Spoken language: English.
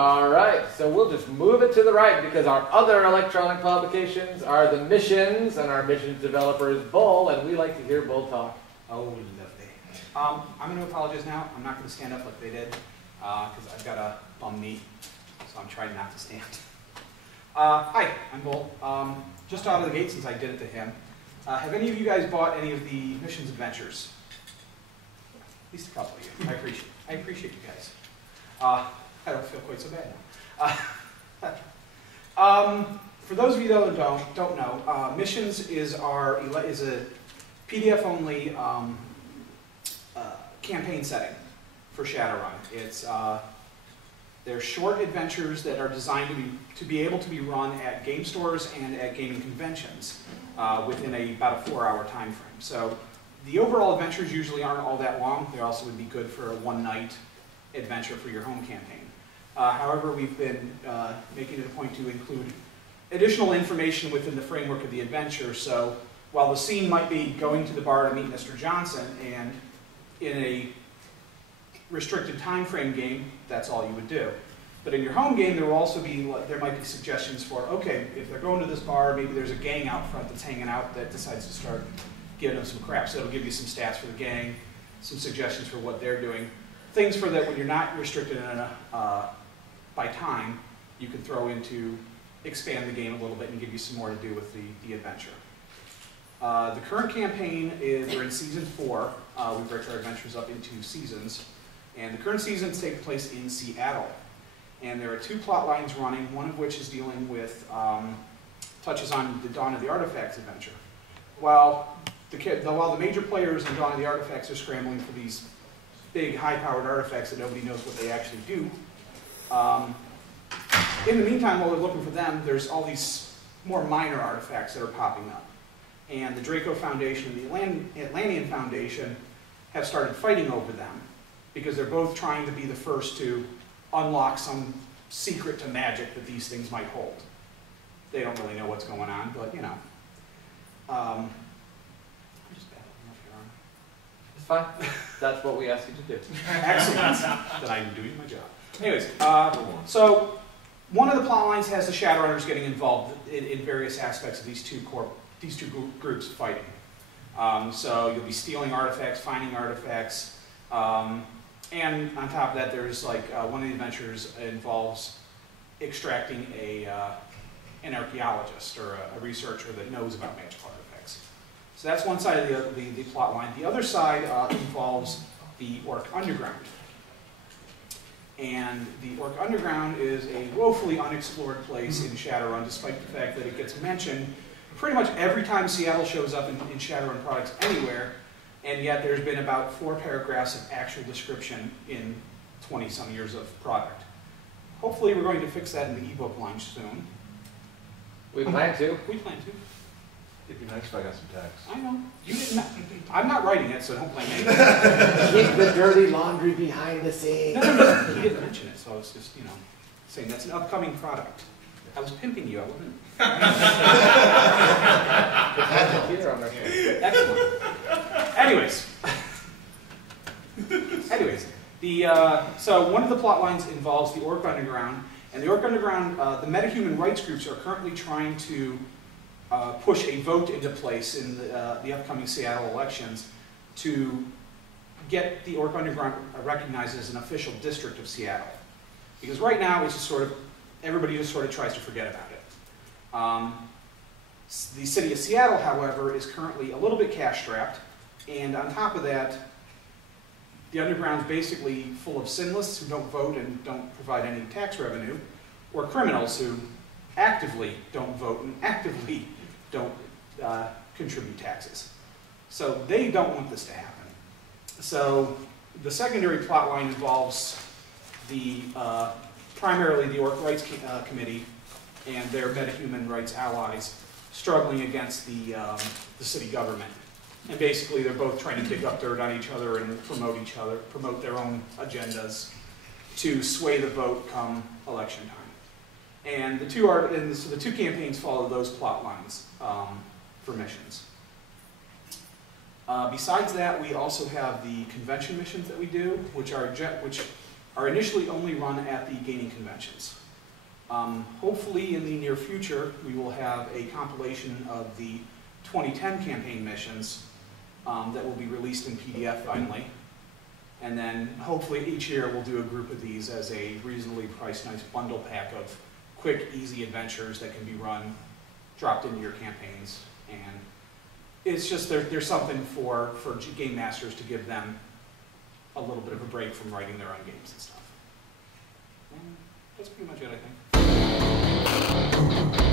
Alright, so we'll just move it to the right because our other electronic publications are the missions, and our missions developer is Bull, and we like to hear Bull talk. Oh, lovely. I'm going to apologize now. I'm not going to stand up like they did because I've got a bum knee, so I'm trying not to stand. Hi, I'm Bull. Just out of the gate since I did it to him. Have any of you guys bought any of the missions adventures? At least a couple of you. I appreciate you guys. I don't feel quite so bad now. For those of you that don't know, Missions is a PDF-only campaign setting for Shadowrun. They're short adventures that are designed to be able to be run at game stores and at gaming conventions within about a 4-hour time frame. So the overall adventures usually aren't all that long. They also would be good for a one-night adventure for your home campaign. However, we've been making it a point to include additional information within the framework of the adventure. So while the scene might be going to the bar to meet Mr. Johnson, and in a restricted time frame game, that's all you would do. But in your home game, there might be suggestions for, okay, if they're going to this bar, maybe there's a gang out front that's hanging out that decides to start giving them some crap. So it'll give you some stats for the gang, some suggestions for what they're doing. Things for that when you're not restricted by time, you can throw in to expand the game a little bit and give you some more to do with the adventure. The current campaign we're in season 4. We break our adventures up into seasons. And the current seasons take place in Seattle. And there are 2 plot lines running, one of which is dealing with, touches on the Dawn of the Artifacts adventure. While the major players in Dawn of the Artifacts are scrambling for these big, high-powered artifacts that nobody knows what they actually do, in the meantime, while they're looking for them, there's all these more minor artifacts that are popping up. And the Draco Foundation and the Atlantean Foundation have started fighting over them because they're both trying to be the first to unlock some secret to magic that these things might hold. They don't really know what's going on, but you know. I'm just babbling off here, aren't I? It's fine. That's what we asked you to do. Excellent. That I'm doing my job. Anyways, so one of the plot lines has the Shadowrunners getting involved in various aspects of these two groups fighting. So you'll be stealing artifacts, finding artifacts, and on top of that, there's like one of the adventures involves extracting an archaeologist or a researcher that knows about magic artifacts. So that's one side of the plot line. The other side involves the Orc Underground. And the Orc Underground is a woefully unexplored place in Shadowrun, despite the fact that it gets mentioned pretty much every time Seattle shows up in Shadowrun products anywhere, and yet there's been about 4 paragraphs of actual description in 20-some years of product. Hopefully we're going to fix that in the ebook launch soon. We plan to. We plan to. It'd be nice if I got some text. I know. You didn't. I'm not writing it, so don't blame me. Keep the dirty laundry behind the scenes. No. You didn't mention it, so I was just, saying that's an upcoming product. I was pimping you, I wasn't. Excellent. Anyways, so one of the plot lines involves the Orc Underground, and the Orc Underground, the metahuman rights groups are currently trying to push a vote into place in the upcoming Seattle elections to get the Orc Underground recognized as an official district of Seattle. Because right now, it's just everybody just sort of tries to forget about it. The city of Seattle, however, is currently a little bit cash-strapped, and on top of that, the Underground's basically full of sinless who don't vote and don't provide any tax revenue, or criminals who actively don't vote and actively don't contribute taxes. So they don't want this to happen. So the secondary plot line involves primarily the Orc Rights Committee and their metahuman rights allies struggling against the city government. And basically they're both trying to dig up dirt on each other and promote their own agendas to sway the vote come election time. And so the two campaigns follow those plot lines for missions. Besides that, we also have the convention missions that we do, which are are initially only run at the gaming conventions. Hopefully in the near future, we will have a compilation of the 2010 campaign missions that will be released in PDF finally. And then hopefully each year we'll do a group of these as a reasonably priced nice bundle pack of quick, easy adventures that can be run, dropped into your campaigns. And it's just, there's something for game masters to give them a little bit of a break from writing their own games and stuff. And that's pretty much it, I think.